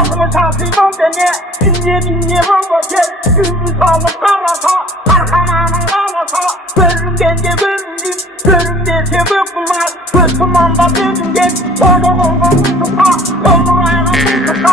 Kapımı çarpıyordun beni, dinle valla gel. Gümrü sağlık karata, arkamanın karata. Bölümden de bölümdüm, bölümde sebep bunlar. Götüm anda bölüm gel, oğlum tuta, oğlum ayağım tuta.